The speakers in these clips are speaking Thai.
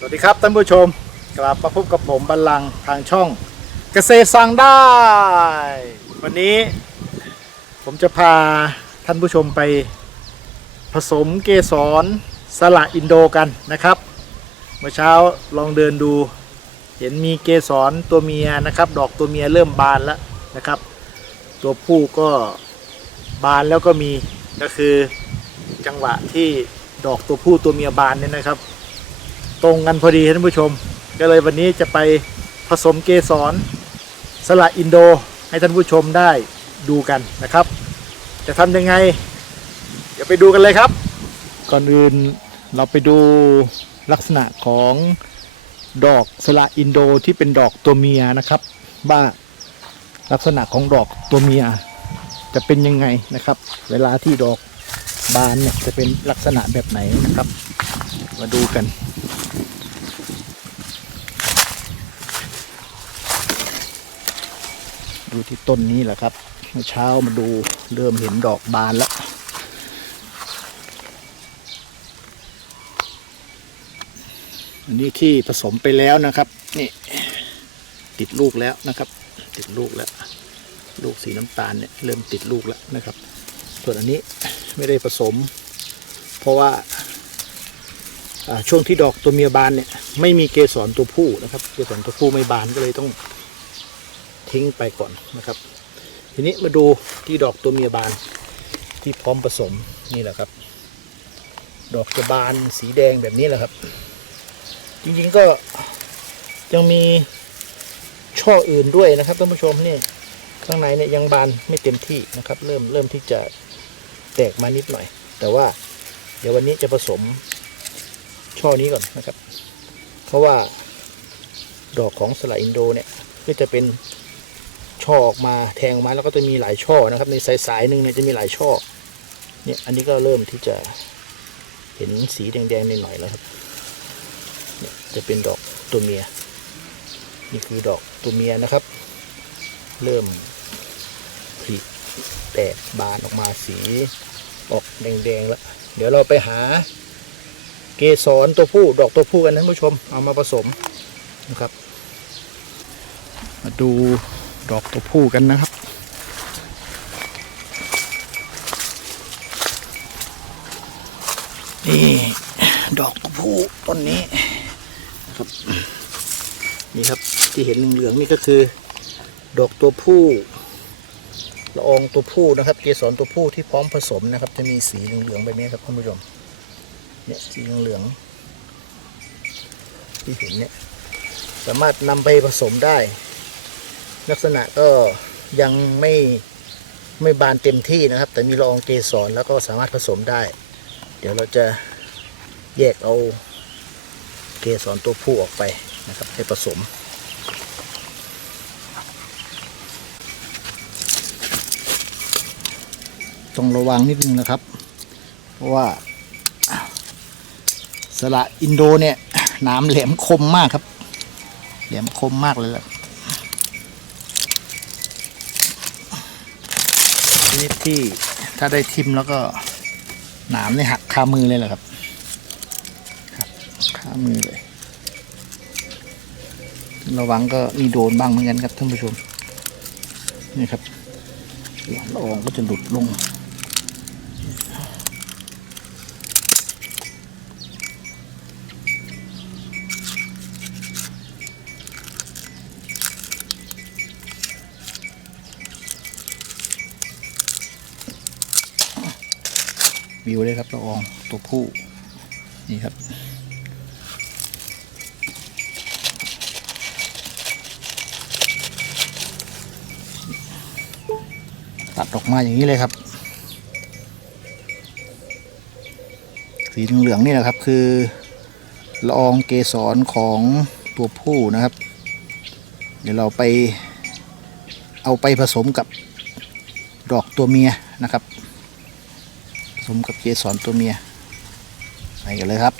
สวัสดีครับท่านผู้ชมกลับมาพบกับผมบัลลังก์ทางช่องเกษตรสั่งได้ วันนี้ผมจะพาท่านผู้ชมไปผสมเกสรสละอินโดกันนะครับ เมื่อเช้าลองเดินดู เห็นมีเกสรตัวเมียนะครับ ดอกตัวเมียเริ่มบานแล้วนะครับ ตัวผู้ก็บานแล้วก็มีก็คือจังหวะที่ดอกตัวผู้ตัวเมียบานเนี่ยนะครับ ตรงกันพอดีท่านผู้ชม ก็เลยวันนี้จะไปผสมเกสรสละอินโดให้ท่านผู้ชมได้ดูกันนะครับ จะทำยังไง เดี๋ยวไปดูกันเลยครับ ก่อนอื่นเราไปดูลักษณะของดอกสละอินโดที่เป็นดอกตัวเมียนะครับว่าลักษณะของดอกตัวเมียจะเป็นยังไงนะครับ เวลาที่ดอกบานเนี่ยจะเป็นลักษณะแบบไหนนะครับ มาดูกัน ดูที่ต้นนี้แหละครับเมื่อเช้ามาดูเริ่มเห็นดอกบานแล้วอันนี้ที่ผสมไปแล้วนะครับ นี่ติดลูกแล้วนะครับ ติดลูกแล้ว ลูกสีน้ำตาลเนี่ยเริ่มติดลูกแล้วนะครับ ส่วนอันนี้ไม่ได้ผสม เพราะว่าช่วงที่ดอกตัวเมียบานเนี่ยไม่มีเกสรตัวผู้นะครับ เกสรตัวผู้ไม่บานก็เลยต้อง ทิ้งไปก่อนนะครับ ทีนี้มาดูที่ดอกตัวเมียบานที่พร้อมผสมนี่แหละครับ ดอกจะบานสีแดงแบบนี้แหละครับ จริงๆก็ยังมีช่ออื่นด้วยนะครับท่านผู้ชมนี่ข้างในเนี่ยยังบานไม่เต็มที่นะครับ เริ่มเริ่มที่จะแตกมานิดหน่อย แต่ว่าเดี๋ยววันนี้จะผสมช่อนี้ก่อนนะครับ เพราะว่าดอกของสละอินโดเนี่ยก็จะเป็น ช่อออกมาแทงออกมาแล้วก็จะมีหลายช่อนะครับ ในสายสายหนึ่งเนี่ยจะมีหลายช่อเนี่ยอันนี้ก็เริ่มที่จะเห็นสีแดงๆหน่อยๆแล้วครับเนี่ยจะเป็นดอกตัวเมีย นี่คือดอกตัวเมียนะครับ เริ่มผลิแตกบานออกมาสีออกแดงๆแล้ว เดี๋ยวเราไปหาเกสรตัวผู้ดอกตัวผู้กันนะท่านผู้ชมเอามาผสมนะครับ มาดู ดอกตัวผู้กันนะครับ นี่ ดอกตัวผู้ต้นนี้นะครับนี่ครับที่เห็นเหลืองนี่ก็คือ ดอกตัวผู้ละอองตัวผู้นะครับ เกสรตัวผู้ที่พร้อมผสมนะครับ จะมีสีเหลืองๆแบบนี้ครับท่านผู้ชมเนี่ยสีเหลืองที่เห็นเนี่ยสามารถนำไปผสมได้ ลักษณะก็ยังไม่ไม่บานเต็มที่นะครับ แต่มีละอองเกสรแล้วก็สามารถผสมได้ เดี๋ยวเราจะแยกเอาเกสรตัวผู้ออกไปนะครับ ให้ผสม ต้องระวังนิดนึงนะครับ เพราะว่าสละอินโดเนี่ยหน้ำแหลมคมมากครับ แหลมคมมากเลยล่ะ นิดที่ถ้าได้ทิมแล้วก็หนามนี่หักคามือเลยแหละครับหับคามือเลย ระวังก็มีโดนบ้างเหมือนกันครับท่านผู้ชมนี่ครับละอองก็จะหลุดลง วิวเลยครับละอองตัวผู้นี่ครับตัดออกมาอย่างนี้เลยครับ สีเหลืองนี่แหละครับคือละอองเกสรของตัวผู้นะครับ เดี๋ยวเราไปเอาไปผสมกับดอกตัวเมียนะครับ ผสมกับเกสรตัวเมีย ไปกันเลยครับ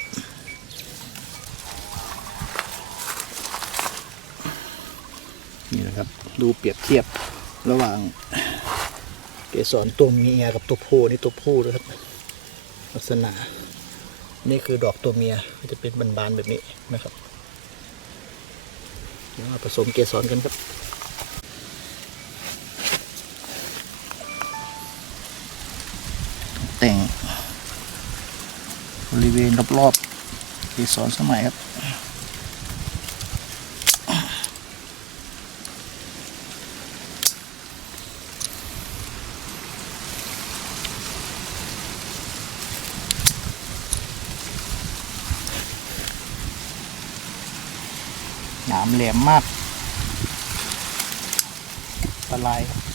นี่นะครับ ดูเปรียบเทียบระหว่าง เกสรตัวเมียกับตัวผู้นี่ตัวผู้นะครับ ลักษณะ นี่คือดอกตัวเมียจะเป็นบานๆแบบนี้นะครับเดี๋ยวมาผสมเกสรกันครับ แต่งบริเวณรอบๆเกสรสมัยครับหนามแหลมมากปลายครับ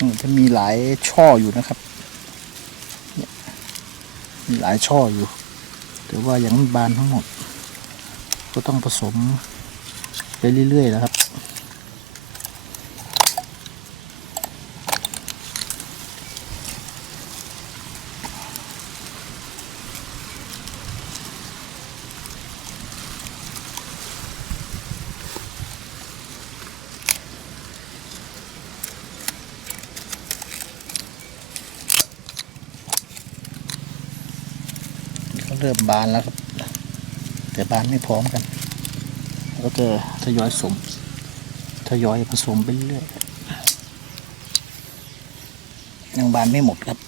อืม จะมีหลายช่ออยู่นะครับมีหลายช่ออยู่แต่ว่ายังไม่บานทั้งหมด ก็ต้องผสมไปเรื่อยๆนะครับ ก็ เริ่มบานแล้วครับแต่บานไม่พร้อมกันก็จะทยอยสมทยอยผสมไปเรื่อยยังบานไม่หมดครับ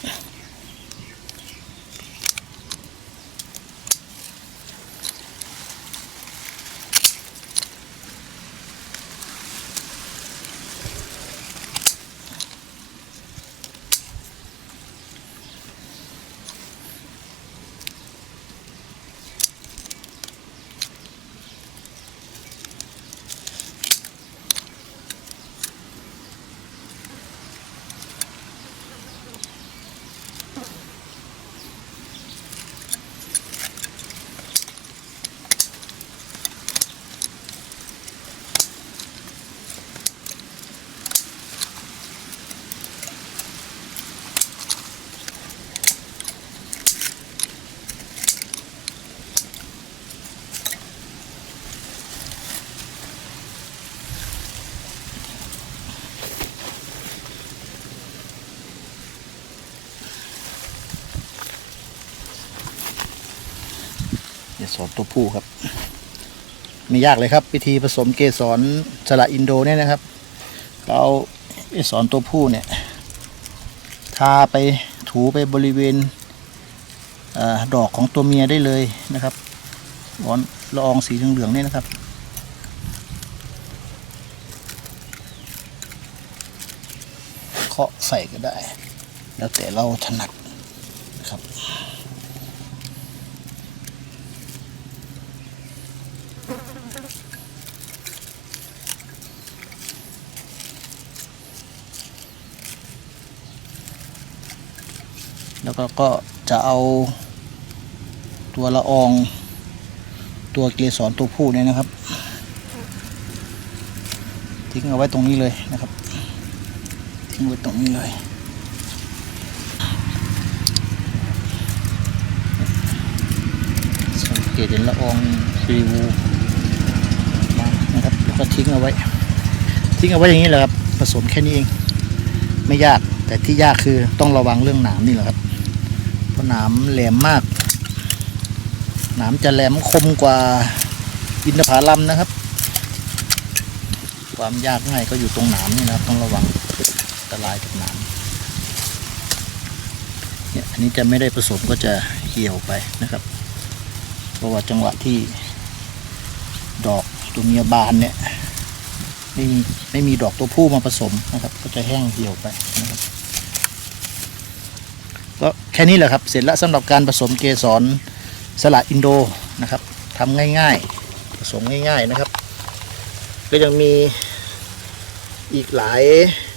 สรตัวผู้ครับ ไม่ยากเลยครับ วิธีผสมเกสรสละอินโดเนี่ยนะครับเราเกสรตัวผู้เนี่ย ทาไปถูไปบริเวณอดอกของตัวเมียได้เลยนะครับร้อนละอองสีเหลืองๆนี่นะครับเคาะใส่ก็ได้ แล้วแต่เราถนัดนะครับ แล้วก็จะเอาตัวละออง ตัวเกสรตัวผู้เนี่ยนะครับ ทิ้งเอาไว้ตรงนี้เลยนะครับ ทิ้งไว้ตรงนี้เลยสังเกตเห็นละอองปลิวมานะครับแล้วก็ทิ้งเอาไว้ ทิ้งเอาไว้อย่างนี้แหละครับผสมแค่นี้เอง ไม่ยากแต่ที่ยากคือต้องระวังเรื่องหนามนี่แหละครับ หนามแหลมมาก หนามจะแหลมคมกว่าอินทผลัมนะครับ ความยากง่ายก็อยู่ตรงหนามนี่นะครับ ต้องระวังอันตรายจากหนามเนี่ยอันนี้จะไม่ได้ผสมก็จะเหี่ยวไปนะครับ เพราะว่าจังหวะที่ดอกตัวเมียบานเนี่ยไม่มีไม่มีดอกตัวผู้มาผสมนะครับ ก็จะแห้งเหี่ยวไปนะครับ แค่นี้แหละครับ เสร็จแล้วสำหรับการผสมเกสรสละอินโดนะครับทำง่ายๆ ผสมง่ายๆนะครับ ก็ยังมีอีกหลาย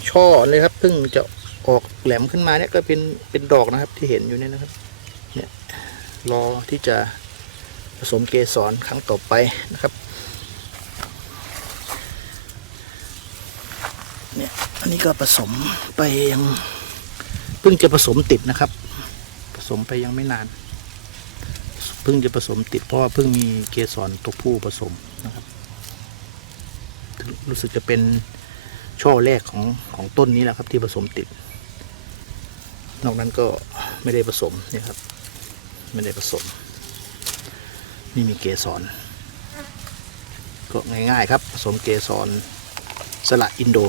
ช่อเลยครับเพิ่งจะออกแหลมขึ้นมาเนี่ยก็เป็นเป็นดอกนะครับที่เห็นอยู่เนี่ยนะครับเนี่ยรอที่จะผสมเกสรครั้งต่อไปนะครับเนี่ยอันนี้ก็ผสมไปยังเพิ่งจะผสมติดนะครับ สมไปยังไม่นานเพิ่งจะผสมติดเพราะว่าเพิ่งมีเกสรตัวผู้ผสมนะครับ รู้สึกจะเป็นช่อแรกของของต้นนี้แหละครับที่ผสมติด นอกนั้นก็ไม่ได้ผสมเนี่ยครับ ไม่ได้ผสม นี่มีเกสรก็ง่ายๆครับ ผสมเกสรสละอินโด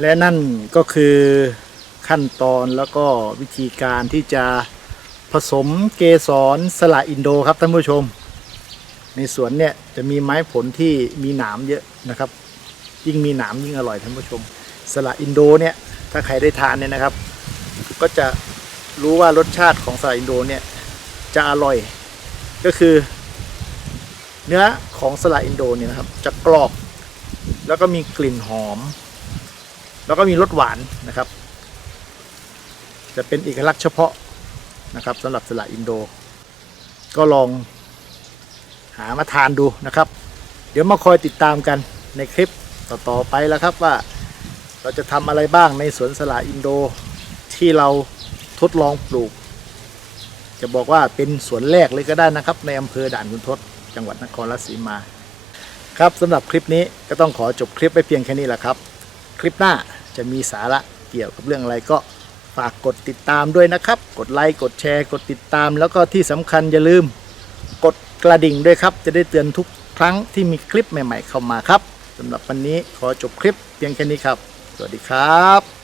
และนั่นก็คือ ขั้นตอนแล้วก็วิธีการที่จะผสมเกสรสละอินโดครับท่านผู้ชม ในสวนเนี่ยจะมีไม้ผลที่มีหนามเยอะนะครับ ยิ่งมีหนามยิ่งอร่อยท่านผู้ชม สละอินโดเนี่ยถ้าใครได้ทานเนี่ยนะครับ ก็จะรู้ว่ารสชาติของสละอินโดเนี่ยจะอร่อยก็คือ เนื้อของสละอินโดเนี่ยนะครับ จะกรอบ แล้วก็มีกลิ่นหอม แล้วก็มีรสหวานนะครับ จะเป็นเอกลักษณ์เฉพาะนะครับสำหรับสละอินโด ก็ลองหามาทานดูนะครับ เดี๋ยวมาคอยติดตามกันในคลิปต่อๆไปแล้วครับว่าเราจะทำอะไรบ้างในสวนสละอินโดที่เราทดลองปลูก จะบอกว่าเป็นสวนแรกเลยก็ได้นะครับ ในอำเภอด่านขุนทดจังหวัดนครราชสีมา ครับสำหรับคลิปนี้ก็ต้องขอจบคลิปไปเพียงแค่นี้แหละครับ คลิปหน้าจะมีสาระเกี่ยวกับเรื่องอะไรก็ ฝากกดติดตามด้วยนะครับ กดไลค์กดแชร์กดติดตาม แล้วก็ที่สำคัญอย่าลืม กดกระดิ่งด้วยครับ จะได้เตือนทุกครั้งที่มีคลิปใหม่ ๆ เข้ามาครับสำหรับวันนี้ขอจบคลิปเพียงแค่นี้ครับ สวัสดีครับ